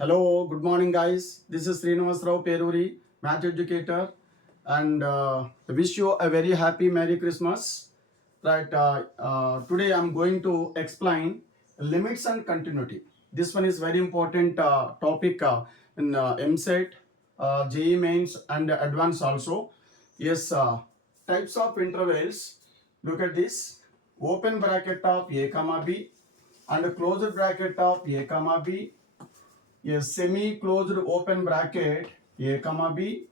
Hello, good morning, guys. This is Srinivas Rao Peruri, math educator, and I wish you a very happy Merry Christmas. Right, today I'm going to explain limits and continuity. This one is very important topic in MSET, JEE Mains, and Advanced also. Yes, types of intervals. Look at this: open bracket of A comma B and closed bracket of A comma B, a semi-closed open bracket A comma B,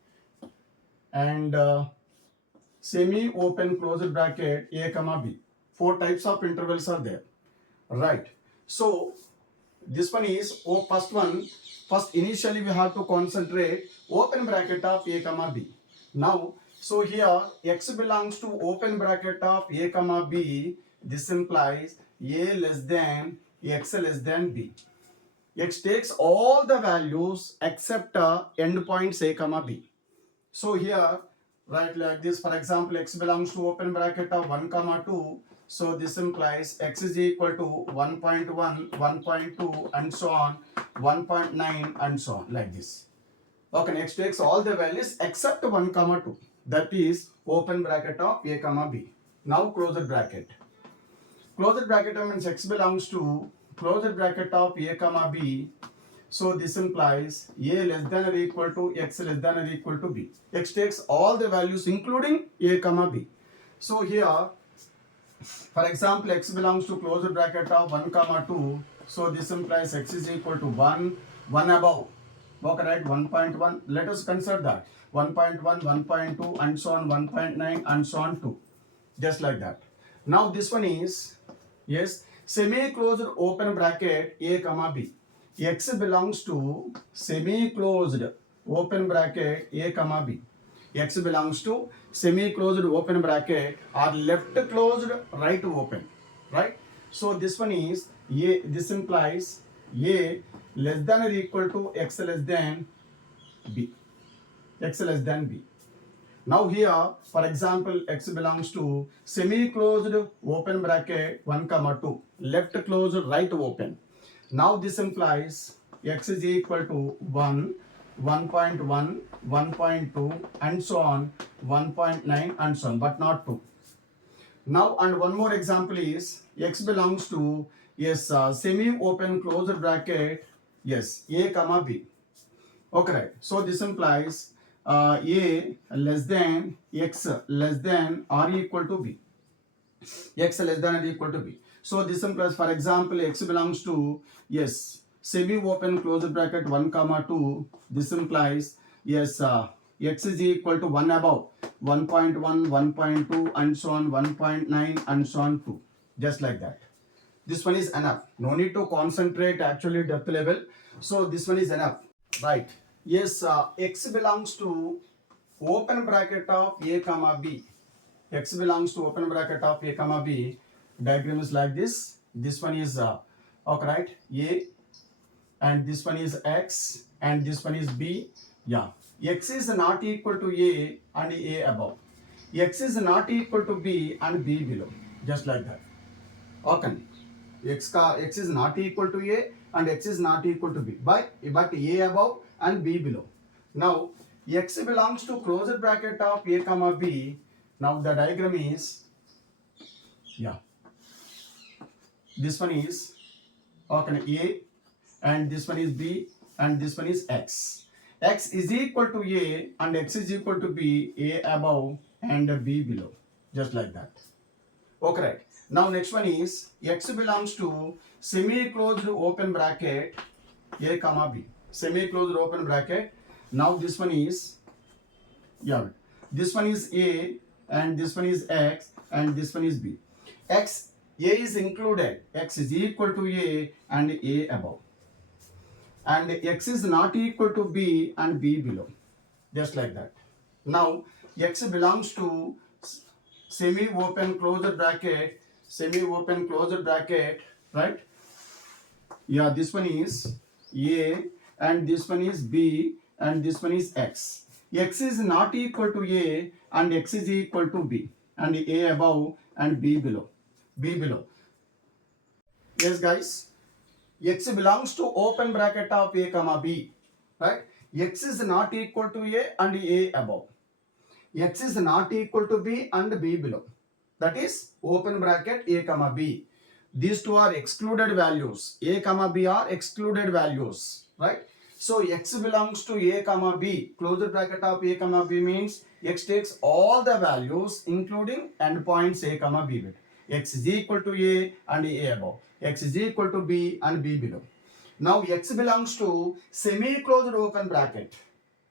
and semi-open closed bracket A comma B. Four types of intervals are there, right? So this one is first one. First, initially we have to concentrate open bracket of A comma B. Now, so here x belongs to open bracket of A comma B. This implies A less than x less than B. X takes all the values except endpoints A comma B. So here, write like this. For example, x belongs to open bracket of 1 comma 2. So this implies x is equal to 1.1, 1.2, and so on, 1.9, and so on, like this. Okay, next takes all the values except 1 comma 2. That is open bracket of A comma B. Now close the bracket. Closed bracket means x belongs to closed bracket of A comma B. So this implies A less than or equal to x less than or equal to B. X takes all the values including A comma B. So here, for example, x belongs to closed bracket of 1 comma 2. So this implies x is equal to 1, 1 above. Okay, right, 1.1. Let us consider that. 1.1, 1.2, and so on, 1.9, and so on 2. Just like that. Now this one is, yes, semi-closed open bracket A comma B. X belongs to semi-closed open bracket A comma B. X belongs to semi-closed open bracket or left closed right open, right? So this one is A. This implies A less than or equal to x less than B. X less than B. Now here, for example, x belongs to semi-closed open bracket 1 comma 2, left closed right open. Now this implies x is equal to 1, 1.1, 1.2, and so on, 1.9, and so on, but not 2. Now, and one more example is x belongs to, yes, semi-open closed bracket, yes, A comma B. Okay, right. So this implies A less than x less than or equal to B. X less than or equal to B. So this implies, for example, x belongs to, yes, semi-open closed bracket 1 comma 2. This implies, yes, x is equal to 1 above, 1.1, 1.2, and so on, 1.9, and so on 2. Just like that. This one is enough. No need to concentrate actually depth level. So this one is enough. Right. Yes, x belongs to open bracket of A comma B. X belongs to open bracket of A comma B. Diagram is like this. This one is okay, right? A, and this one is x, and this one is B. Yeah. X is not equal to A and A above. X is not equal to B and B below. Just like that. Okay. X is not equal to A and x is not equal to B, but A above and B below. Now x belongs to closed bracket of A comma B. Now the diagram is, yeah, this one is okay, A, and this one is B, and this one is x. X is equal to A and x is equal to B, A above and B below, just like that. Okay, right. Now next one is x belongs to semi-closed open bracket A comma B. Semi-closed open bracket. Now this one is, yeah, this one is A, and this one is x, and this one is B. X, A is included. X is equal to A and A above. And x is not equal to B and B below. Just like that. Now x belongs to semi-open closed bracket, right? Yeah, this one is A, and this one is B, and this one is x. X is not equal to A and x is equal to B, and A above and B below. Yes, guys. x belongs to open bracket of a comma b, right? X is not equal to a and a above. X is not equal to b and b below. That is open bracket a comma b. These two are excluded values. A comma b are excluded values, right? So x belongs to a comma b. Closed bracket of a comma b means x takes all the values including endpoints a comma b below. X is equal to a and a above. X is equal to b and b below. Now x belongs to semi-closed open bracket.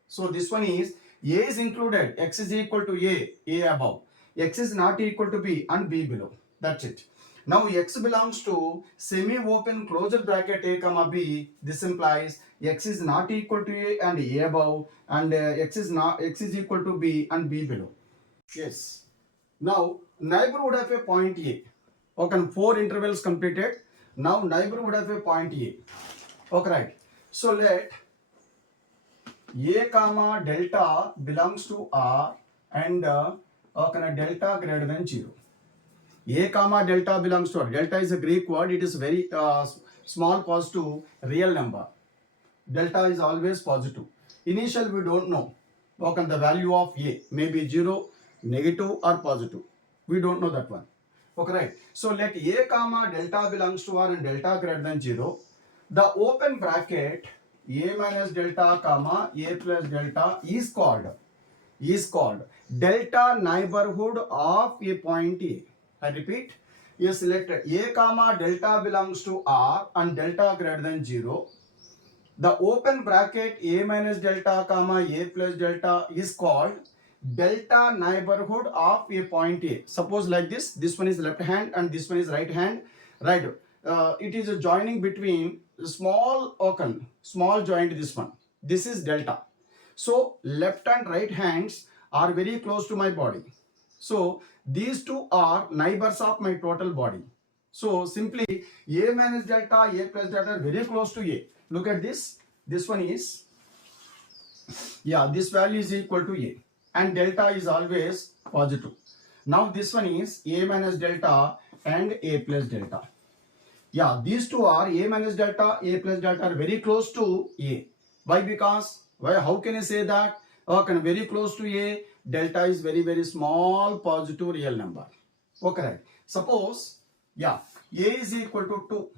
So this one is a is included, x is equal to a above. X is not equal to b and b below. That's it. Now x belongs to semi-open closed bracket a comma b. This implies x is not equal to a and a above, and x is equal to b and b below. Yes. Now neighborhood of a point A. Okay, 4 intervals completed. Now neighborhood of a point A. Okay, right. So let a comma delta belongs to R and delta greater than 0. A comma delta belongs to R. Delta is a Greek word. It is very small positive real number. Delta is always positive. Initial we don't know. Okay, the value of A may be 0, negative or positive. We don't know that one. Okay, right. So let a comma delta belongs to R and delta greater than 0. The open bracket a minus delta comma a plus delta is called delta neighborhood of a point A. I repeat, yes, let a comma delta belongs to R and delta greater than 0. The open bracket a minus delta comma a plus delta is called delta neighborhood of a point A. Suppose like this, this one is left hand and this one is right hand, right? It is a joining between small joint, this one. This is delta. So left and right hands are very close to my body. So these two are neighbors of my total body. So simply a minus delta, a plus delta are very close to a. Look at this. This one is, this value is equal to a. And delta is always positive. Now this one is a minus delta and a plus delta. These two are a minus delta, a plus delta are very close to a. Why? Because, how can I say that? Very close to a, delta is very, very small positive real number. Okay, right. Suppose, a is equal to 2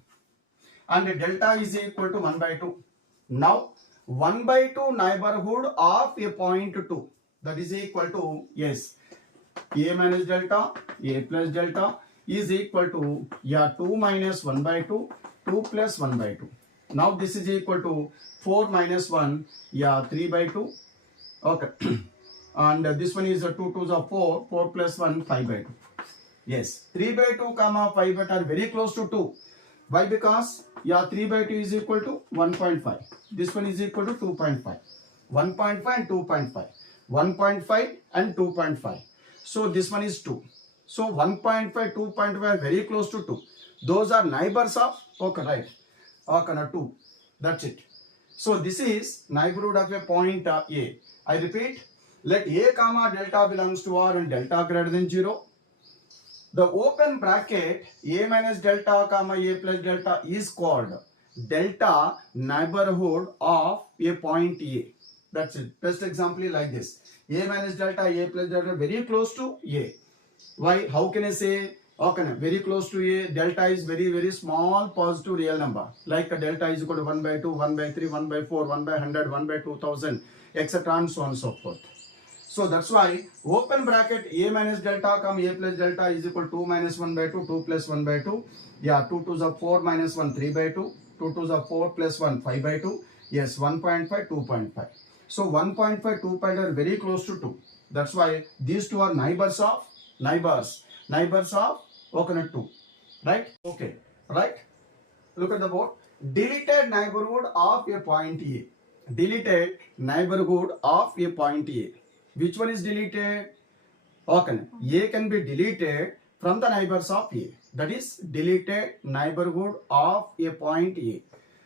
and delta is equal to 1 by 2. Now, 1 by 2 neighborhood of a point 2. That is equal to, yes, a minus delta, a plus delta is equal to 2 minus 1 by 2, 2 plus 1 by 2. Now this is equal to 4 minus 1, 3 by 2. Okay. And this one is 2 2s are 4, 4 plus 1, 5 by 2. Yes, 3 by 2 comma 5 by 2 are very close to 2. Why? Because 3 by 2 is equal to 1.5. This one is equal to 2.5. 1.5 and 2.5. 1.5 and 2.5. So this one is 2. So 1.5, 2.5 are very close to 2. Those are neighbors of, okay, right, 2. That's it. So this is neighborhood of a point A. I repeat, let a comma delta belongs to R and delta greater than 0. The open bracket a minus delta comma a plus delta is called delta neighborhood of a point A. That's it. Best example is like this. A minus delta, a plus delta very close to A. Why? How can I say? Okay, very close to a, delta is very, very small positive real number. Like a delta is equal to 1 by 2, 1 by 3, 1 by 4, 1 by 100, 1 by 2000, etc. and so on and so forth. So that's why open bracket a minus delta comma a plus delta is equal to 2 minus 1 by 2, 2 plus 1 by 2. 2 2s are 4 minus 1, 3 by 2. 2 2s are 4 plus 1, 5 by 2. Yes, 1.5, 2.5. So 1.5, 2.5 are very close to 2. That's why these two are neighbors of, okay, 2. Right? Okay. Right? Look at the board. Deleted neighborhood of a point A. Deleted neighborhood of a point A. Which one is deleted? Okay. A can be deleted from the neighbors of A. That is deleted neighborhood of a point A.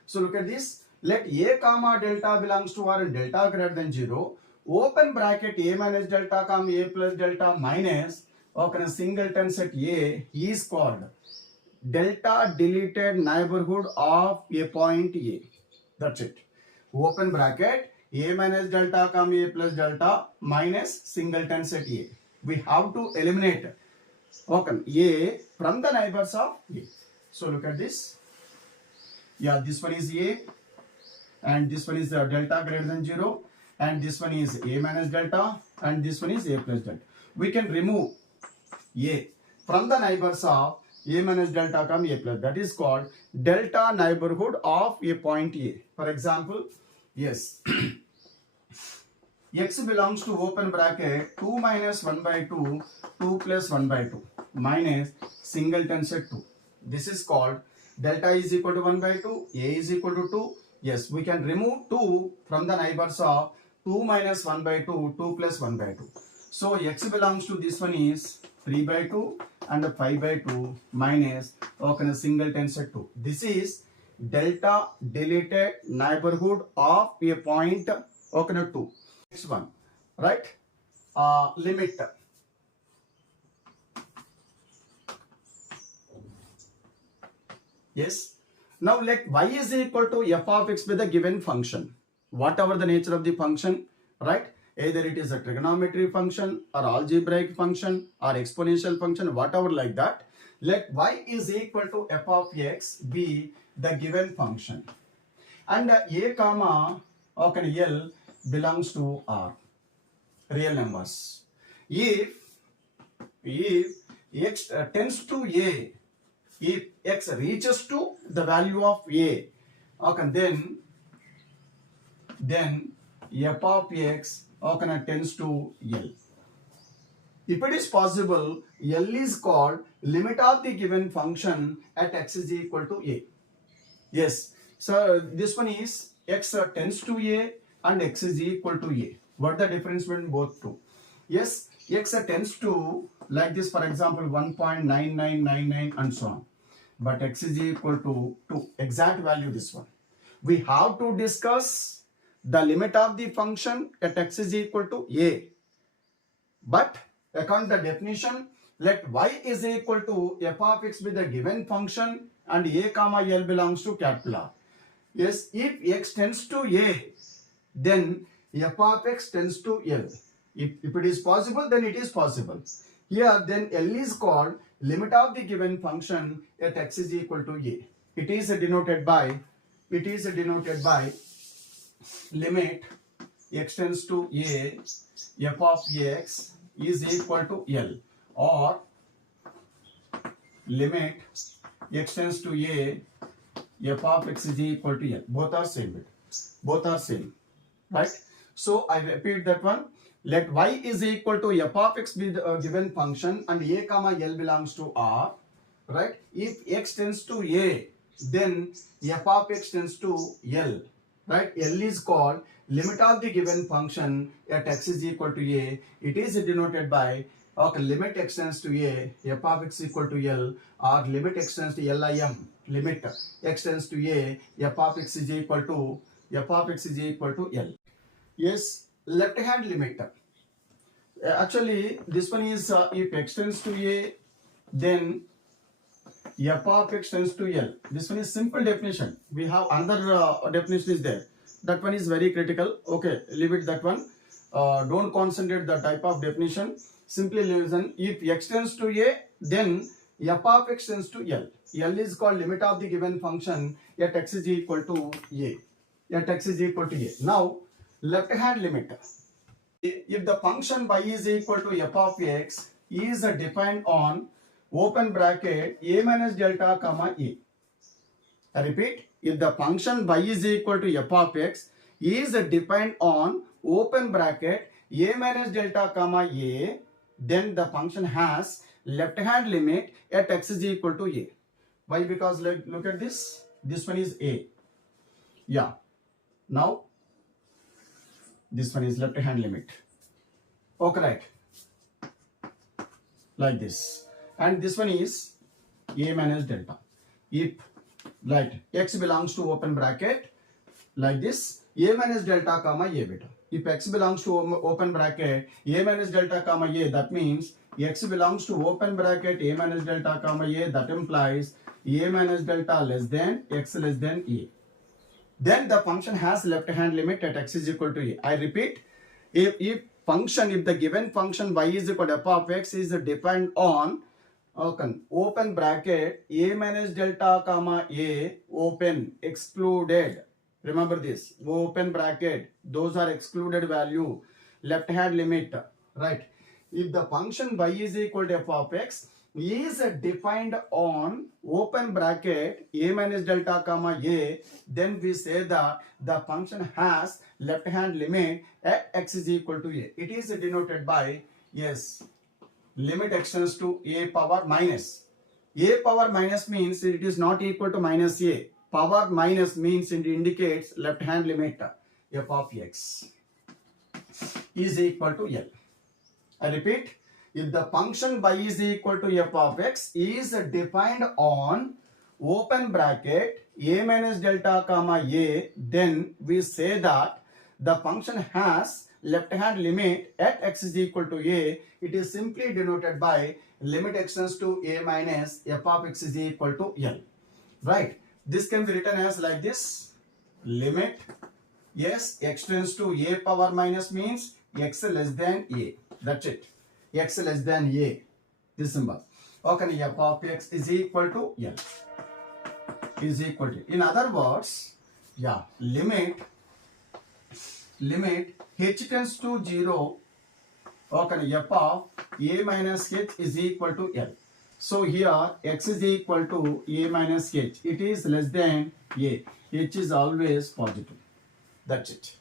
So look at this. Let a comma delta belongs to R and delta greater than 0. Open bracket a minus delta comma a plus delta minus, okay, singleton set A is called delta deleted neighborhood of a point A. That's it. Open bracket A minus delta comma A plus delta minus singleton set A. We have to eliminate A from the neighbors of A. So look at this. Yeah, this one is A and this one is delta greater than 0 and this one is A minus delta and this one is A plus delta. We can remove A from the neighbors of A minus delta comma A plus. That is called delta neighborhood of a point A. For example, yes, x belongs to open bracket 2 minus 1 by 2, 2 plus 1 by 2 minus singleton set 2. This is called delta is equal to 1 by 2, A is equal to 2. Yes, we can remove 2 from the neighbors of 2 minus 1 by 2, 2 plus 1 by 2. So x belongs to this one is 3 by 2 and 5 by 2 minus singleton set 2. This is delta deleted neighborhood of a point 2. Next one, right? Limit. Yes. Now let y is equal to f of x with the given function. Whatever the nature of the function, right? Either it is a trigonometry function or algebraic function or exponential function, whatever like that. Let y is equal to f of x be the given function. And a comma L belongs to R, real numbers. If x tends to A, if x reaches to the value of A, then f of x tends to L. If it is possible, L is called limit of the given function at x is equal to A. Yes, so this one is x tends to A and x is equal to A. What the difference between both two? Yes, x tends to like this, for example 1.9999 and so on. But x is equal to exact value this one. We have to discuss the limit of the function at x is equal to A. But according to the definition, let y is equal to f of x with the given function and A comma L belongs to capital R. Yes, if x tends to A, then f of x tends to L. If it is possible, then it is possible. Here, then L is called limit of the given function at x is equal to A. It is denoted by limit x tends to A, f of x is equal to L, or limit x tends to A, f of x is equal to L. Both are same. Both are same. Right? So I repeat that one. Let y is equal to f of x be the given function and A comma L belongs to R. Right? If x tends to A, then f of x tends to L. Right? L is called limit of the given function at x is equal to A. It is denoted by limit x tends to A, f of x equal to L, or limit x tends to LIM, limit x tends to A, f of x is equal to L. Yes, left hand limit. Actually, this one is if x tends to A, then f of x tends to L. This one is simple definition. We have another definition is there. That one is very critical. Okay, leave it that one. Don't concentrate the type of definition. Simply listen. If x tends to A, then f of x tends to L. L is called limit of the given function at x is equal to A. At x is equal to A. Now, left hand limit. If the function y is equal to f of x is defined on open bracket A minus delta comma A. I repeat, if the function y is equal to f of x is defined on open bracket A minus delta comma A, then the function has left hand limit at x is equal to A. Why? Because look at this. This one is A. Yeah. Now, this one is left hand limit. Okay, right. Like this. And this one is A minus delta. If right, x belongs to open bracket like this, A minus delta comma A beta. If x belongs to open bracket A minus delta comma A, that means x belongs to open bracket A minus delta comma A. That implies a minus delta less than x less than a. Then the function has left hand limit at x is equal to a. I repeat, if the given function y is equal to f of x is defined on open bracket a minus delta comma a open excluded. Remember this, open bracket, those are excluded value, left hand limit, right? If the function y is equal to f of x is defined on open bracket a minus delta comma a, then we say that the function has left hand limit at x is equal to a. It is denoted by, yes, limit extends to a power minus. A power minus means it is not equal to minus a. Power minus means it indicates left hand limit f of x is equal to L. I repeat, if the function y is equal to f of x is defined on open bracket a minus delta comma a, then we say that the function has left hand limit at x is equal to a. It is simply denoted by limit extends to a minus f of x is equal to L. Right? This can be written as like this. Limit, yes, extends to a power minus means x less than a. That's it. X less than a. This symbol. Okay, f of x is equal to L. Is equal to. In other words, yeah, limit h tends to 0. Okay, f of a minus h is equal to L. So here x is equal to a minus h. It is less than a. H is always positive. That's it.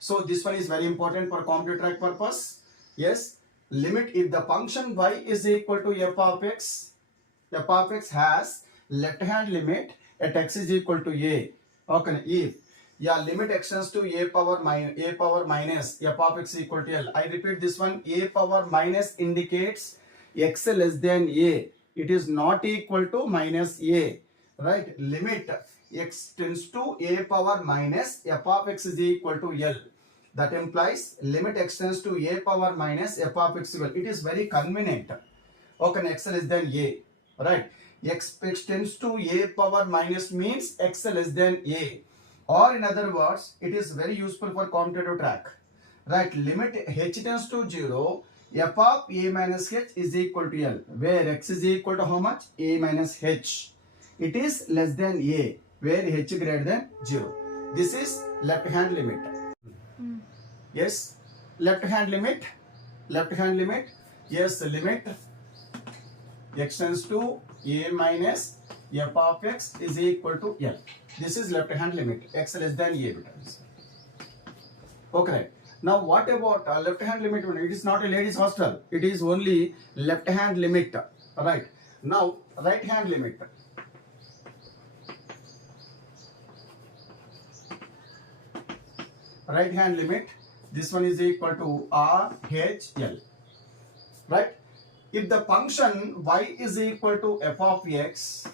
So this one is very important for computer track purpose. Yes. Limit if the function y is equal to f of x has left hand limit at x is equal to a. Okay. If limit extends to a power minus f of x equal to L. I repeat this one, a power minus indicates x less than a. It is not equal to minus a. Right? Limit x tends to a power minus f of x is equal to L. That implies limit extends to a power minus f of x equal. It is very convenient. Okay, x less than a. Right? X extends to a power minus means x less than a. Or in other words, it is very useful for commutative track. Right? Limit h tends to 0. F of a minus h is equal to L. Where x is equal to how much? A minus h. It is less than a. Where h greater than 0. This is left hand limit. Yes, left hand limit. Yes, limit extends to a minus f of x is equal to L. This is left hand limit. X less than a becomes. Okay. Now what about left hand limit? It is not a ladies hostel. It is only left hand limit. Right. Now right hand limit. Right hand limit. This one is equal to RHL. Right? If the function y is equal to f of x,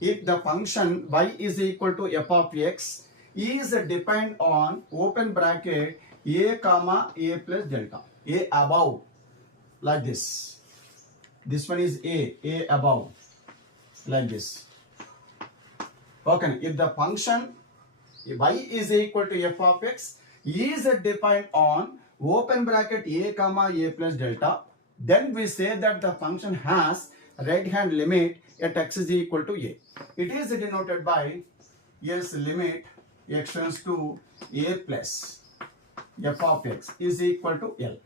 if the function y is equal to f of x is defined on open bracket a comma a plus delta, a above, like this. This one is a above, like this. Okay, if the function y is equal to f of x is defined on open bracket a comma a plus delta, then we say that the function has right hand limit at x is equal to a. It is denoted by, yes, limit extends to a plus f of x is equal to L.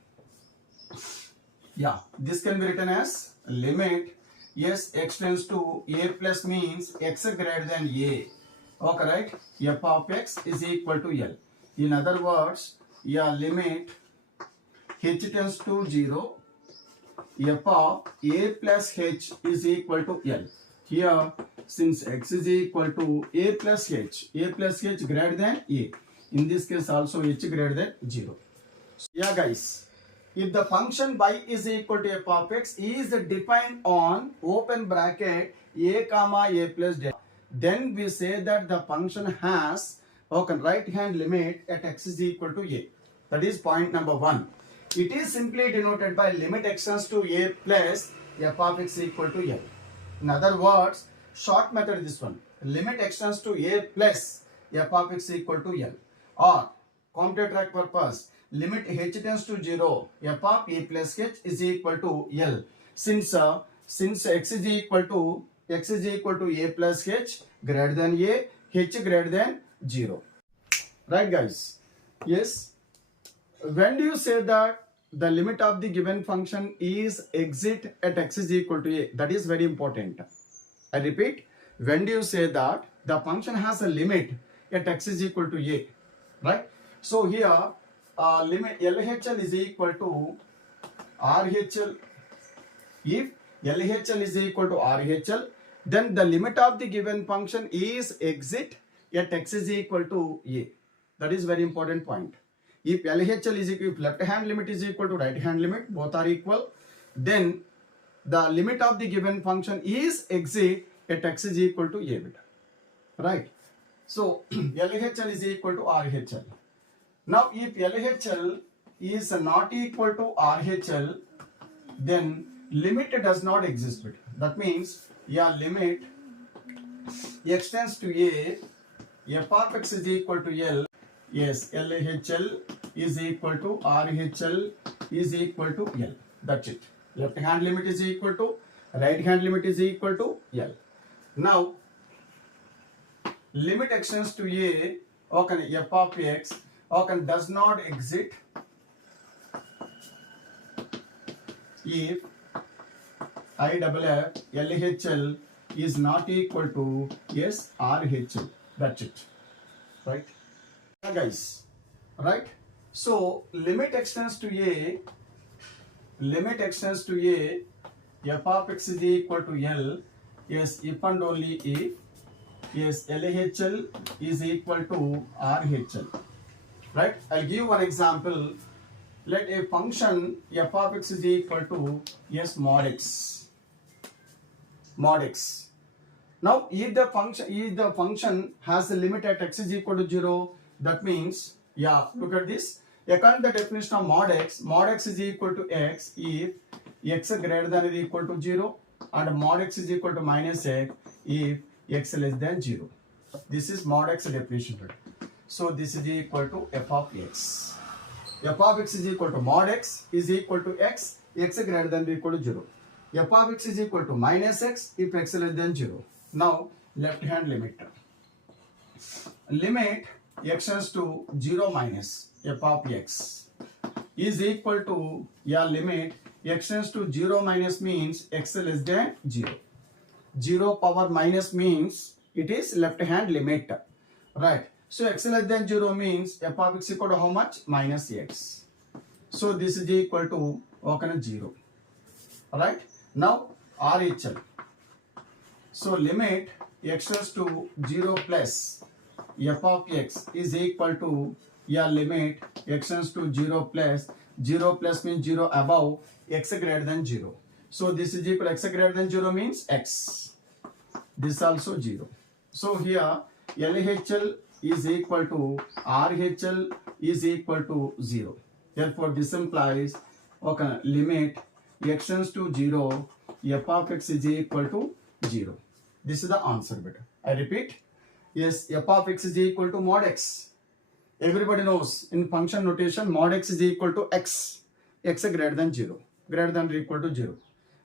Yeah, this can be written as limit, yes, extends to a plus means x greater than a. Okay, right? F of x is equal to L. In other words, limit h tends to 0, f of a plus h is equal to L. Here, since x is equal to a plus h greater than a. In this case also h greater than 0. So, yeah guys, if the function y is equal to f of x is defined on open bracket a comma a plus delta, then we say that the function has right hand limit at x is equal to a. That is point number 1. It is simply denoted by limit extends to a plus f of x equal to L. In other words, short method this one. Limit extends to a plus f of x equal to L. Or commutator track purpose, limit h tends to 0, f of a plus h is equal to L. Since x is equal to a plus h greater than a, h greater than 0. Right guys? Yes. When do you say that the limit of the given function is exit at x is equal to a? That is very important. I repeat, when do you say that the function has a limit at x is equal to a? Right? So here limit LHL is equal to RHL. If LHL is equal to RHL, then the limit of the given function is exit at x is equal to a. That is very important point. If LHL is equal, if left hand limit is equal to right hand limit, both are equal, then the limit of the given function is exit at x is equal to a beta. Right? So LHL is equal to RHL. Now if LHL is not equal to RHL, then limit does not exist. That means limit x tends to a, f of x is equal to L. Yes, LHL is equal to RHL is equal to L. That's it. Left hand limit is equal to, right hand limit is equal to L. Now, limit extends to a, okay, f of x, okay, does not exit if IFF LHL is not equal to RHL. That's it. Right? Guys, right? So limit extends to a, f of x is equal to L, yes, if and only if, yes, LHL is equal to RHL. Right? I'll give one example. Let a function f of x is equal to mod x. Mod x. Now, if the function has a limit at x is equal to 0, that means, look at this. According to the definition of mod x is equal to x if x greater than or equal to 0, and mod x is equal to minus x if x less than 0. This is mod x definition. So this is equal to f of x. F of x is equal to mod x is equal to x greater than or equal to 0. F of x is equal to minus x if x less than 0. Now left hand limit. Limit x tends to 0 minus f of x is equal to limit x tends to 0 minus means x less than 0. 0 power minus means it is left hand limit. Right? So x less than 0 means f of x equal to how much? Minus x. So this is equal to 0. Right? Now RHL. So limit x tends to 0 plus f of x is equal to limit x tends to 0 plus means 0 above x greater than 0. So this is equal to x greater than 0 means x. This also 0. So here LHL is equal to RHL is equal to 0. Therefore this implies limit x tends to 0, f of x is equal to 0. This is the answer, beta. I repeat, yes, f of x is equal to mod x. Everybody knows in function notation mod x is equal to x greater than 0, greater than or equal to 0.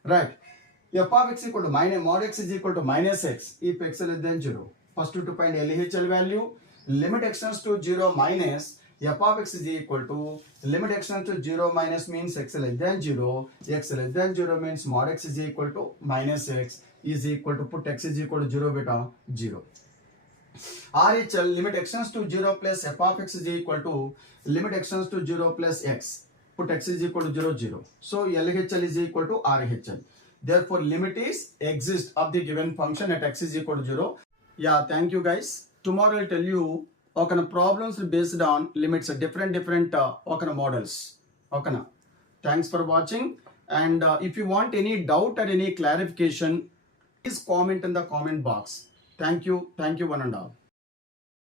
Right? F of x equal to minus mod x is equal to minus x if x less than 0. First to find LHL value, limit x tends to 0 minus f of x is equal to limit x tends to 0 minus means x less than 0. X less than 0 means mod x is equal to minus x is equal to put x is equal to 0 beta 0. RHL limit x tends to 0 plus f of x is equal to limit x tends to 0 plus x. Put x is equal to 0 0. So LHL is equal to RHL. Therefore limit is exist of the given function at x is equal to 0. Thank you guys. Tomorrow I'll tell you problems based on limits, different models. Thanks for watching. And if you want any doubt or any clarification, please comment in the comment box. Thank you one and all.